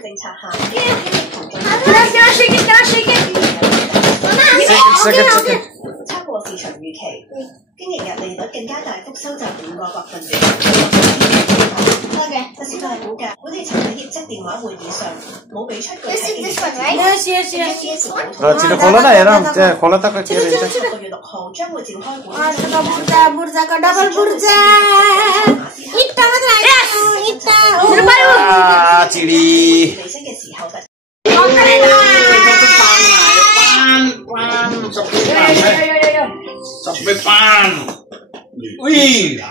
超過市場預期，經營日利率更加大幅收窄5個百分點。特斯拉股價管理層喺業績電話會議上冇俾出具體經濟指標。चिलो खोला ना हेर त्यहाँ खोला त के रहेछ 6月6號將會召開股東 बुर्जा का डबल बुर्जा इट्टा मात्र इट्टा चिडी 利息嘅時候突 सबै पान उई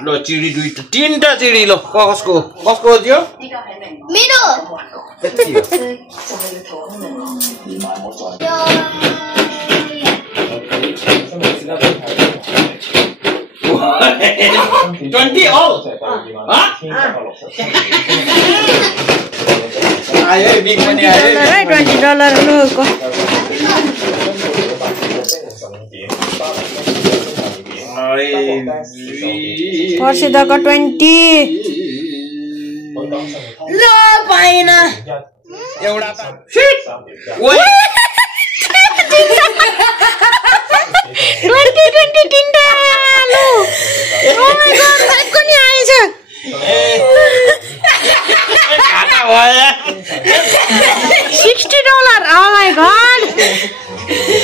ल चिडी दुईटा तीनटा चिडी ल कसको कसको दियो मेरो त्यति हो 20 all आयो बिग मनी आयो $20 लोको पर्सिदाको 20 ल पाइन एउटा त शिट ओइ 20 तिनटा लो ओ माय गॉड भाइको नि आएछ खाता भयो $60 ओ माय गॉड